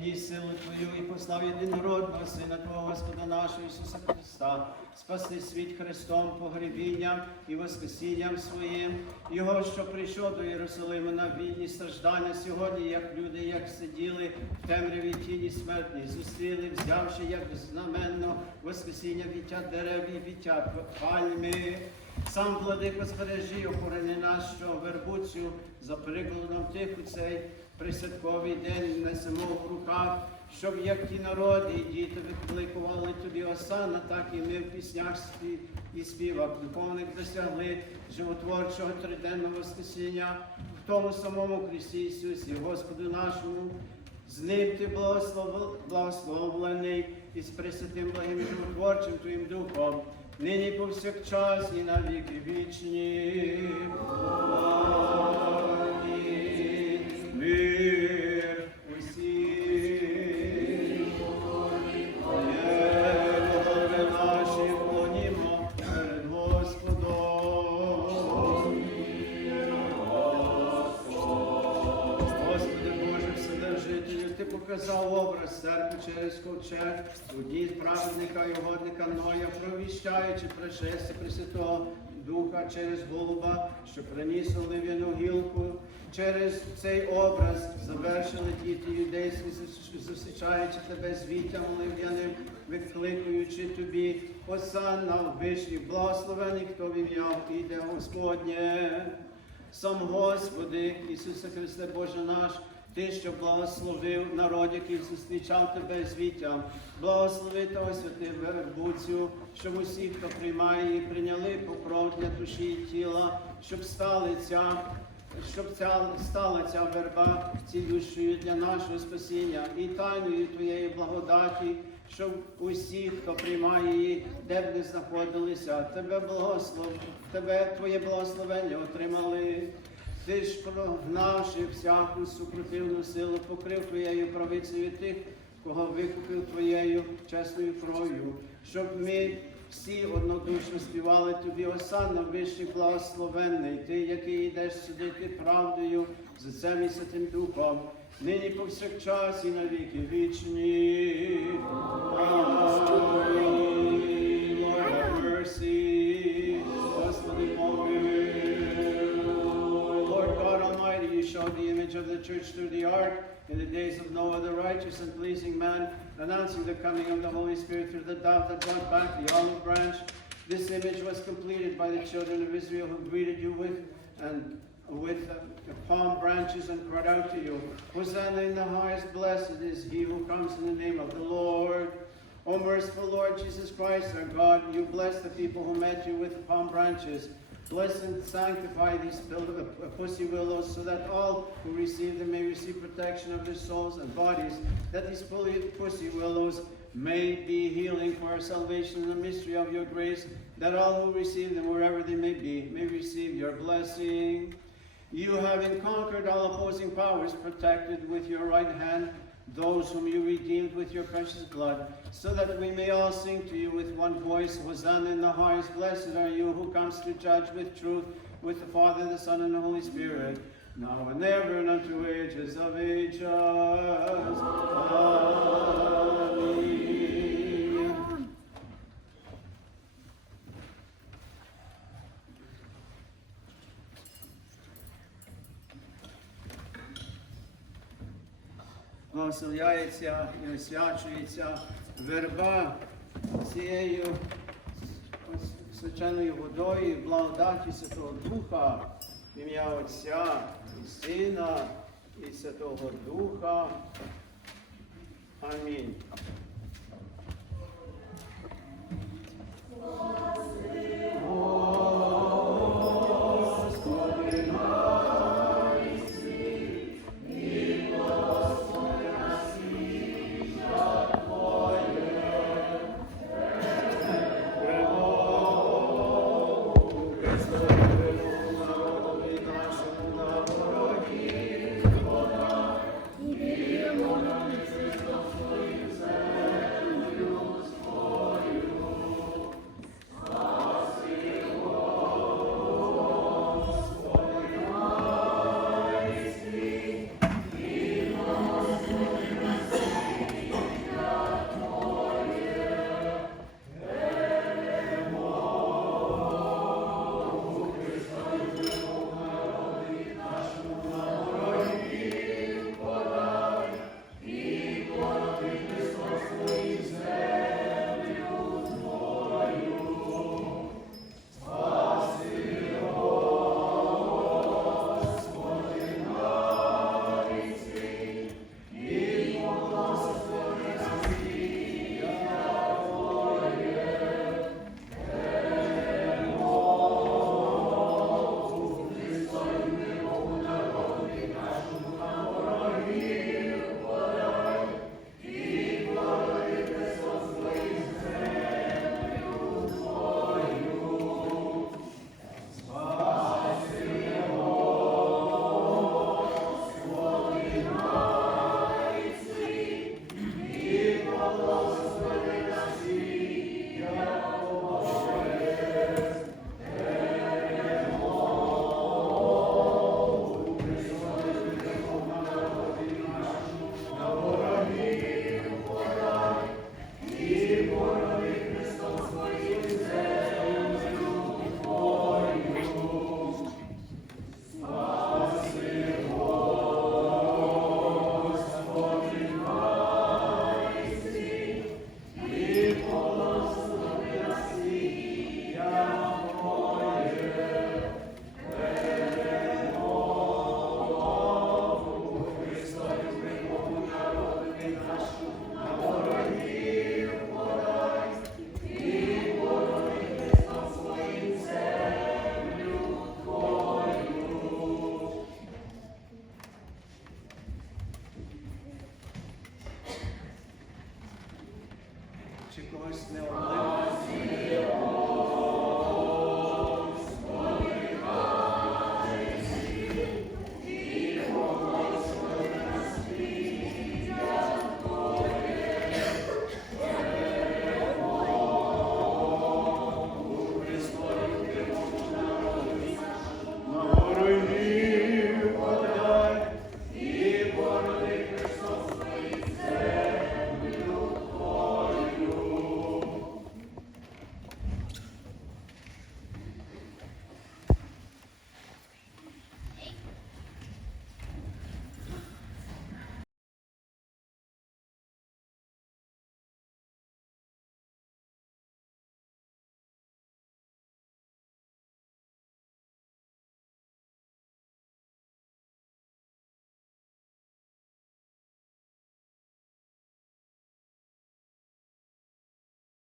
відніс силу Твою і послав єдинородного Сина Твого Господа нашого Ісуса Христа, спасти світ Христом, погребінням і воскресінням своїм, Його, що прийшов до Єрусалиму на вільні страждання сьогодні, як люди, як сиділи в темряві тіні смертній, зустріли, взявши як знаменно воскресіння віття дерев і віття пальми. Сам владико збережи, охорони нас, що вербу цю за прикладом тих у присвятковий день несемо в руках, щоб як ті народи і діти викликували тобі осана, так і ми в піснях і співах духовних досягли животворчого триденного воскресіння в тому самому Христі Ісусі, Господу нашому. З ним ти благослов... благословлений і з пресвятим благим животворчим Твоїм Духом, нині повсякчас і на віки вічні. Мир усім. Голови наші перед Господом. Господи Боже, Вседержителю, Ти показав образ церкви через ковчег, у дні праведника і угодника Ноя, провіщаючи пришестя Пресвятого Духа через голуба, що приніс олив'яну гілку. Через цей образ завершили діти юдейські, зустрічаючи тебе звіттям олив'яним, викликуючи тобі Осанна в вишні, благословений, хто в ім'я іде Господнє. Сам Господи, Ісусе Христе Боже наш, Ти, що благословив народ, який зустрічав Тебе звіттям, благослови того святи вербуцю, щоб усі, хто приймає її, прийняли покров для душі і тіла, щоб стали ця, щоб ця стала ця верба цілющою для нашого спасіння і тайною Твоєї благодаті, щоб усі, хто приймає її, де б не знаходилися, тебе благослов, тебе Твоє благословення отримали. Ти ж прогнавши всяку супротивну силу, покрив Твоєю правицею тих, кого викупив Твоєю чесною кров'ю, щоб ми всі однодушно співали Тобі осанна вищий благословенний, Ти, який йдеш судити правдою з Отцем і Святим Духом, нині повсякчас і на віки вічні. Church through the ark in the days of Noah, the righteous and pleasing man, announcing the coming of the Holy Spirit through the dove that brought back the olive branch. This image was completed by the children of Israel who greeted you with and with uh, palm branches and cried out to you, Hosanna in the highest, blessed is he who comes in the name of the Lord. O merciful Lord Jesus Christ, our God, you bless the people who met you with palm branches. Bless and sanctify these pussy willows so that all who receive them may receive protection of their souls and bodies, that these pussy willows may be healing for our salvation and the mystery of your grace, that all who receive them, wherever they may be, may receive your blessing. You, having conquered all opposing powers, protected with your right hand those whom you redeemed with your precious blood, so that we may all sing to you with one voice, Hosanna in the highest. Blessed are you who comes to judge with truth, with the Father, the Son, and the Holy Spirit, now and ever, and unto ages of ages. Amen. Благословляється і освячується верба цією свяченою водою, благодаті Святого Духа, ім'я Отця і Сина і Святого Духа. Амінь. Oh.